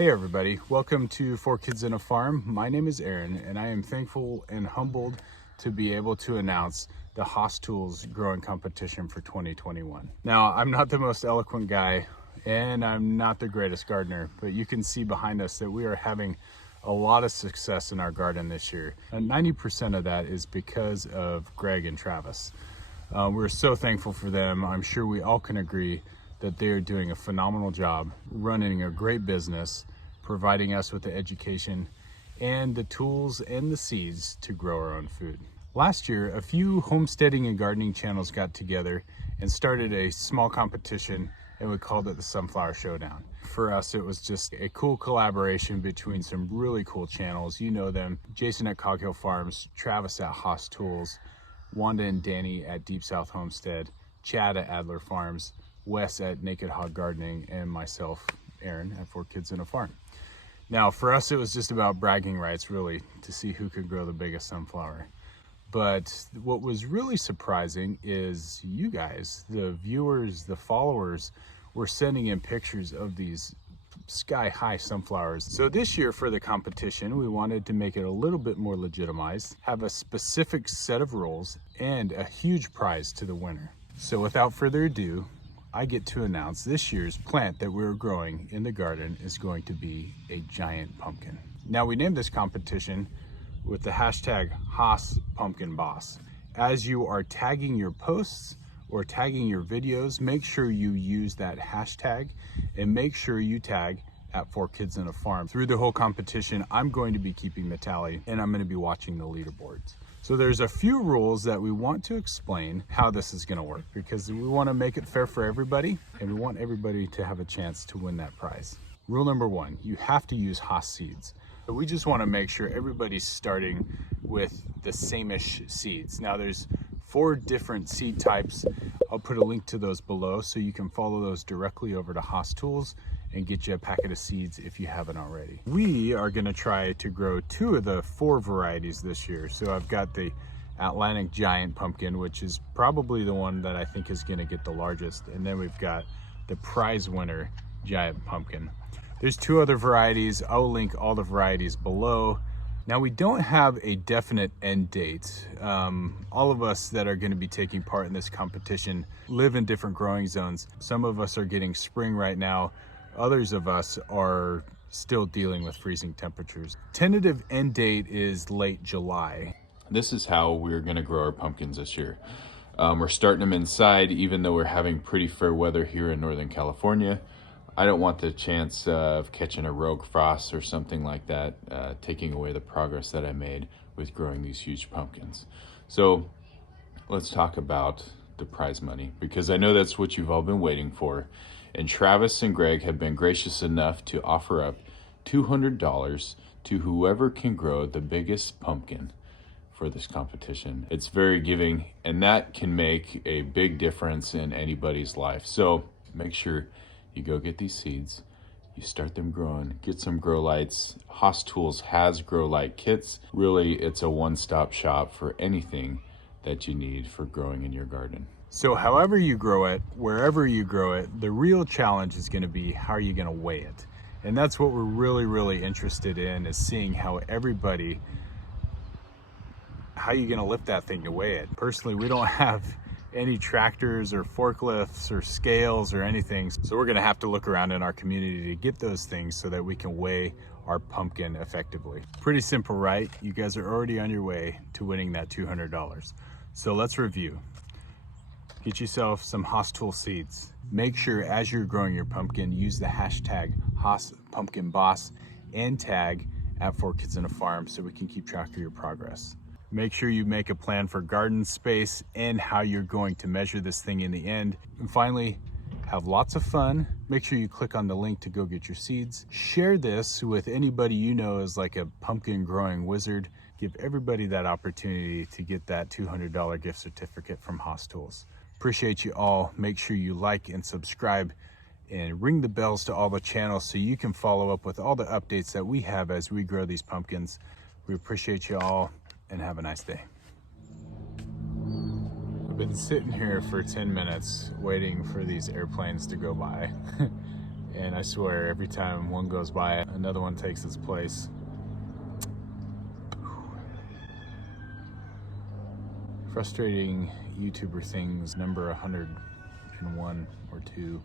Hey everybody, welcome to 4 Kids and a Farm. My name is Aaron and I am thankful and humbled to be able to announce the Hoss Tools growing competition for 2021. Now, I'm not the most eloquent guy and I'm not the greatest gardener, but you can see behind us that we are having a lot of success in our garden this year. And 90% of that is because of Greg and Travis. We're so thankful for them. I'm sure we all can agree that they are doing a phenomenal job running a great business, providing us with the education and the tools and the seeds to grow our own food. Last year, a few homesteading and gardening channels got together and started a small competition, and we called it the Sunflower Showdown. For us, it was just a cool collaboration between some really cool channels. You know them: Jason at Cog Hill Farms, Travis at Hoss Tools, Wanda and Danny at Deep South Homestead, Chad at Adler Farms, Wes at Naked Hog Gardening, and myself, Aaron, at 4 Kids and a Farm. Now, for us, it was just about bragging rights, really, to see who could grow the biggest sunflower. But what was really surprising is you guys, the viewers, the followers, were sending in pictures of these sky-high sunflowers. So this year for the competition, we wanted to make it a little bit more legitimized, have a specific set of rules, and a huge prize to the winner. So without further ado, I get to announce this year's plant that we're growing in the garden is going to be a giant pumpkin. Now, we named this competition with the hashtag HOSSPUMPKINBOSS. As you are tagging your posts or tagging your videos, make sure you use that hashtag and make sure you tag at 4 Kids and a Farm. Through the whole competition, I'm going to be keeping the tally and I'm going to be watching the leaderboards. So there's a few rules that we want to explain how this is going to work, because we want to make it fair for everybody and we want everybody to have a chance to win that prize. Rule number 1, you have to use Hoss seeds. So we just want to make sure everybody's starting with the same-ish seeds. Now there's 4 different seed types. I'll put a link to those below so you can follow those directly over to Hoss Tools and get you a packet of seeds if you haven't already. We are going to try to grow 2 of the 4 varieties this year. So I've got the Atlantic Giant Pumpkin, which is probably the one that I think is going to get the largest. And then we've got the prize winner Giant Pumpkin. There's 2 other varieties. I'll link all the varieties below. Now, we don't have a definite end date. All of us that are going to be taking part in this competition live in different growing zones. Some of us are getting spring right now. Others of us are still dealing with freezing temperatures. Tentative end date is late July. This is how we're going to grow our pumpkins this year. We're starting them inside, even though we're having pretty fair weather here in Northern California. I don't want the chance of catching a rogue frost or something like that, taking away the progress that I made with growing these huge pumpkins. So let's talk about the prize money, because I know that's what you've all been waiting for. And Travis and Greg have been gracious enough to offer up $200 to whoever can grow the biggest pumpkin for this competition. It's very giving, and that can make a big difference in anybody's life. So make sure you go get these seeds, you start them growing, get some grow lights. Hoss Tools has grow light kits. Really, it's a one-stop shop for anything that you need for growing in your garden. So however you grow it, wherever you grow it, the real challenge is going to be how are you going to weigh it? And that's what we're really interested in, is seeing how everybody, how are you going to lift that thing to weigh it? Personally, we don't have any tractors or forklifts or scales or anything. So we're going to have to look around in our community to get those things so that we can weigh our pumpkin effectively. Pretty simple, right? You guys are already on your way to winning that $200. So let's review. Get yourself some Hoss Tool seeds. Make sure as you're growing your pumpkin, use the hashtag HOSSPUMPKINBOSS and tag at 4 Kids and a Farm so we can keep track of your progress. Make sure you make a plan for garden space and how you're going to measure this thing in the end. And finally, have lots of fun. Make sure you click on the link to go get your seeds. Share this with anybody you know is like a pumpkin growing wizard. Give everybody that opportunity to get that $200 gift certificate from Hoss Tools. Appreciate you all. Make sure you like and subscribe and ring the bells to all the channels so you can follow up with all the updates that we have as we grow these pumpkins. We appreciate you all and have a nice day. been sitting here for 10 minutes waiting for these airplanes to go by. And I swear every time one goes by, another one takes its place. Frustrating YouTuber things number 101 or 2.